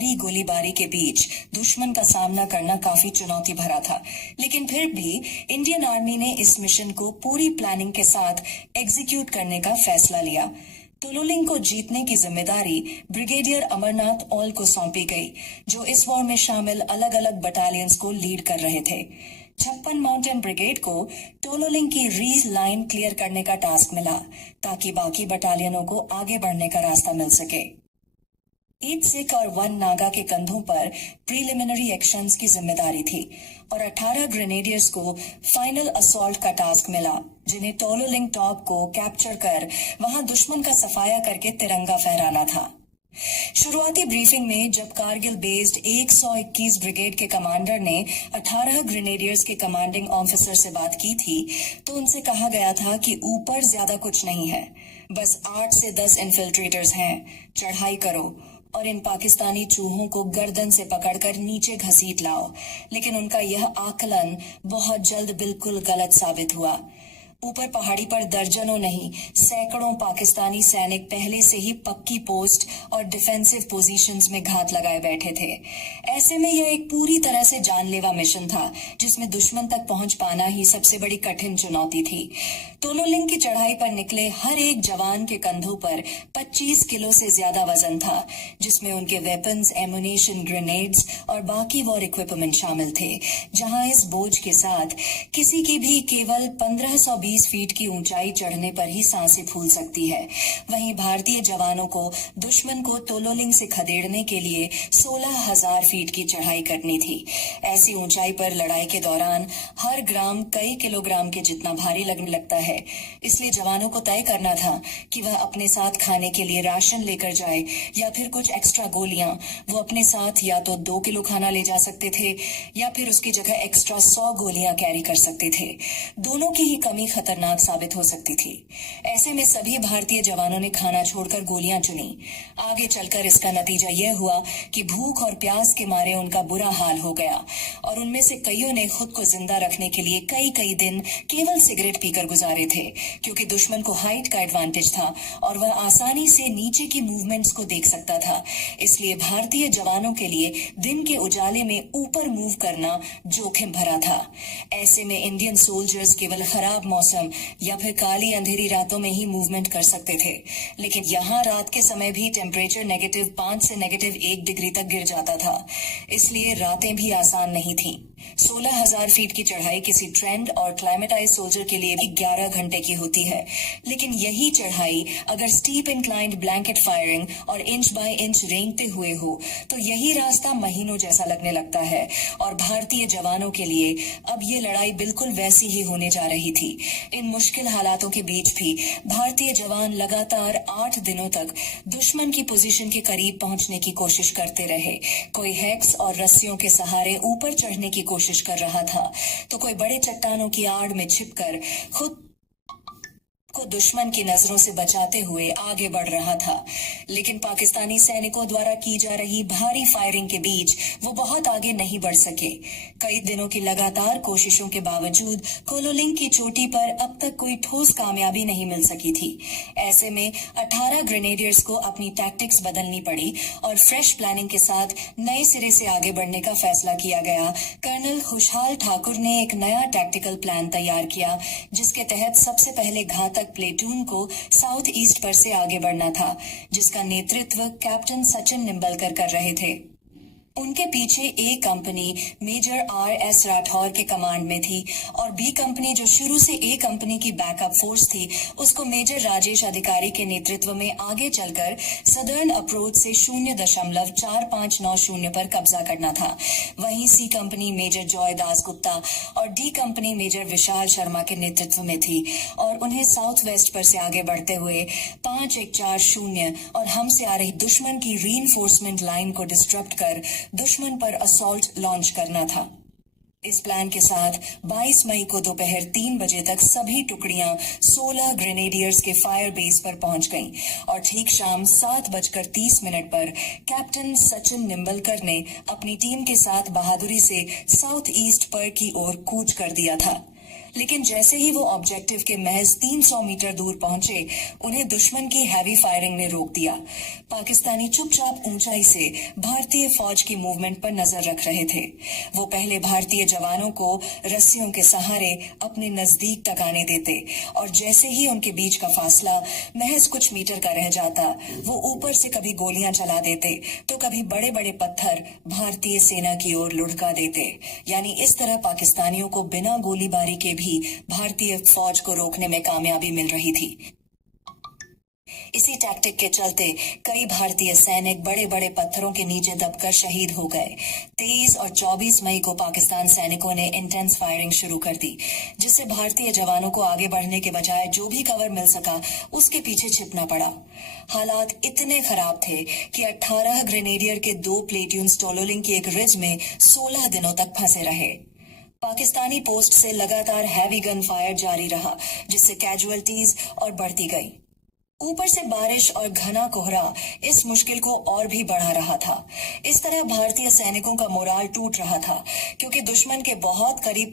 भारी गोलीबारी के बीच दुश्मन का सामना करना काफी चुनौती भरा था, लेकिन फिर भी इंडियन आर्मी ने इस मिशन को पूरी प्लानिंग के साथ एग्जीक्यूट करने का फैसला लिया। तोलोलिंग को जीतने की जिम्मेदारी ब्रिगेडियर अमरनाथ ऑल को सौंपी गई, जो इस वॉर में शामिल अलग अलग बटालियंस को लीड कर रहे थे। 56 माउंटेन ब्रिगेड को तोलोलिंग की री लाइन क्लियर करने का टास्क मिला, ताकि बाकी बटालियनों को आगे बढ़ने का रास्ता मिल सके। 8 सिख और 1 नागा के कंधों पर प्रीलिमिनरी एक्शंस की जिम्मेदारी थी और 18 ग्रेनेडियर्स को फाइनल असॉल्ट का टास्क मिला, जिन्हें तोलोलिंग टॉप को कैप्चर कर वहां दुश्मन का सफाया करके तिरंगा फहराना था। शुरुआती ब्रीफिंग में जब कारगिल बेस्ड 121 ब्रिगेड के कमांडर ने 18 ग्रेनेडियर्स के कमांडिंग ऑफिसर से बात की थी, तो उनसे कहा गया था कि ऊपर ज्यादा कुछ नहीं है, बस 8 से 10 इन्फिल्ट्रेटर्स हैं, चढ़ाई करो और इन पाकिस्तानी चूहों को गर्दन से पकड़कर नीचे घसीट लाओ। लेकिन उनका यह आकलन बहुत जल्द बिल्कुल गलत साबित हुआ। ऊपर पहाड़ी पर दर्जनों नहीं, सैकड़ों पाकिस्तानी सैनिक पहले से ही पक्की पोस्ट और डिफेंसिव पोजीशंस में घात लगाए बैठे थे। ऐसे में यह एक पूरी तरह से जानलेवा मिशन था, जिसमें दुश्मन तक पहुंच पाना ही सबसे बड़ी कठिन चुनौती थी। तोलोलिंग की चढ़ाई पर निकले हर एक जवान के कंधों पर 25 किलो से ज्यादा वजन था, जिसमें उनके वेपन्स, एमुनेशन, ग्रेनेड्स और बाकी वॉर इक्विपमेंट शामिल थे। जहां इस बोझ के साथ किसी की भी केवल 1520 फीट की ऊंचाई चढ़ने पर ही सांसें फूल सकती है, वहीं भारतीय जवानों को दुश्मन को तोलोलिंग से खदेड़ने के लिए 16,000 फीट की चढ़ाई करनी थी। ऐसी ऊंचाई पर लड़ाई के दौरान हर ग्राम कई किलोग्राम के जितना भारी लगने लगता है, इसलिए जवानों को तय करना था कि वह अपने साथ खाने के लिए राशन लेकर जाए या फिर कुछ एक्स्ट्रा गोलियां। वो अपने साथ या तो 2 किलो खाना ले जा सकते थे या फिर उसकी जगह एक्स्ट्रा 100 गोलियां कैरी कर सकते थे। दोनों की ही कमी खतरनाक साबित हो सकती थी। ऐसे में सभी भारतीय जवानों ने खाना छोड़कर गोलियां चुनी। आगे चलकर इसका नतीजा यह हुआ कि भूख और प्यास के मारे उनका बुरा हाल हो गया और उनमें से कईयों ने खुद को जिंदा रखने के लिए कई कई दिन केवल सिगरेट पीकर गुजारे थे, क्योंकि दुश्मन को हाइट का एडवांटेज था और वह आसानी से नीचे की मूवमेंट्स को देख सकता था। इसलिए भारतीय जवानों के लिए दिन के उजाले में ऊपर मूव करना जोखिम भरा था। ऐसे में इंडियन सोल्जर्स केवल खराब मौसम या फिर काली अंधेरी रातों में ही मूवमेंट कर सकते थे, लेकिन यहाँ रात के समय भी टेम्परेचर -5 से -1 डिग्री तक गिर जाता था, इसलिए रातें भी आसान नहीं थी। 16,000 फीट की चढ़ाई किसी ट्रेंड और क्लाइमेटाइज सोल्जर के लिए भी 11 घंटे की होती है, लेकिन यही चढ़ाई अगर स्टीप इंक्लाइंड ब्लैंकेट फायरिंग और इंच बाय इंच रेंगते हुए हो तो यही रास्ता महीनों जैसा लगने लगता है। और भारतीय जवानों के लिए अब ये लड़ाई बिल्कुल वैसी ही होने जा रही थी। इन मुश्किल हालातों के बीच भी भारतीय जवान लगातार 8 दिनों तक दुश्मन की पोजीशन के करीब पहुंचने की कोशिश करते रहे। कोई हेक्स और रस्सियों के सहारे ऊपर चढ़ने की कोशिश कर रहा था, तो कोई बड़े चट्टानों की आड़ में छिपकर खुद को दुश्मन की नजरों से बचाते हुए आगे बढ़ रहा था। लेकिन पाकिस्तानी सैनिकों द्वारा की जा रही भारी फायरिंग के बीच वो बहुत आगे नहीं बढ़ सके। कई दिनों की लगातार कोशिशों के बावजूद कोलोलिंग की चोटी पर अब तक कोई ठोस कामयाबी नहीं मिल सकी थी। ऐसे में 18 ग्रेनेडियर्स को अपनी टैक्टिक्स बदलनी पड़ी और फ्रेश प्लानिंग के साथ नए सिरे से आगे बढ़ने का फैसला किया गया। कर्नल खुशहाल ठाकुर ने एक नया टैक्टिकल प्लान तैयार किया, जिसके तहत सबसे पहले घातक प्लेटून को साउथ ईस्ट पर से आगे बढ़ना था, जिसका नेतृत्व कैप्टन सचिन निम्बलकर कर रहे थे। उनके पीछे ए कंपनी मेजर R.S. राठौर के कमांड में थी और बी कंपनी, जो शुरू से ए कंपनी की बैकअप फोर्स थी, उसको मेजर राजेश अधिकारी के नेतृत्व में आगे चलकर सदर्न अप्रोच से 0.4590 पर कब्जा करना था। वहीं सी company major Joy Das Gupta और D company major Vishal Sharma के नेतृत्व में थी और उन्हें साउथ वेस्ट पर से आगे बढ़ते हुए 5140 और हमसे आ रही दुश्मन की रीइंफोर्समेंट लाइन को डिस्टर्ब कर दुश्मन पर असॉल्ट लॉन्च करना था। इस प्लान के साथ 22 मई को दोपहर 3 बजे तक सभी टुकड़ियां 16 ग्रेनेडियर्स के फायर बेस पर पहुंच गईं और ठीक शाम 7:30 पर कैप्टन सचिन निम्बलकर ने अपनी टीम के साथ बहादुरी से साउथ ईस्ट पर की ओर कूच कर दिया था। लेकिन जैसे ही वो ऑब्जेक्टिव के महज 300 मीटर दूर पहुंचे, उन्हें दुश्मन की हैवी फायरिंग ने रोक दिया। पाकिस्तानी चुपचाप ऊंचाई से भारतीय फौज की मूवमेंट पर नजर रख रहे थे। वो पहले भारतीय जवानों को रस्सियों के सहारे अपने नजदीक तक आने देते और जैसे ही उनके बीच का फासला महज कुछ मीटर का रह जाता, वो ऊपर से कभी गोलियां चला देते तो कभी बड़े बड़े पत्थर भारतीय सेना की ओर लुढ़का देते। यानी इस तरह पाकिस्तानियों को बिना गोलीबारी के भी भारतीय फौज को रोकने में कामयाबी मिल रही थी। इसी टैक्टिक के चलते कई भारतीय सैनिक बड़े बड़े पत्थरों के नीचे दबकर शहीद हो गए। 23 और 24 मई को पाकिस्तान सैनिकों ने इंटेंस फायरिंग शुरू कर दी, जिससे भारतीय जवानों को आगे बढ़ने के बजाय जो भी कवर मिल सका उसके पीछे छिपना पड़ा। हालात इतने खराब थे कि 18 ग्रेनेडियर के 2 प्लेट्यून स्टोलोलिंग की एक रिज में 16 दिनों तक फंसे रहे। पाकिस्तानी पोस्ट से लगातार हैवी गन फायर जारी रहा, जिससे कैजुअल्टीज और बढ़ती गई। ऊपर से बारिश और घना कोहरा इस मुश्किल को और भी बढ़ा रहा था। इस तरह भारतीय सैनिकों का मोराल टूट रहा था, क्योंकि दुश्मन के बहुत करीब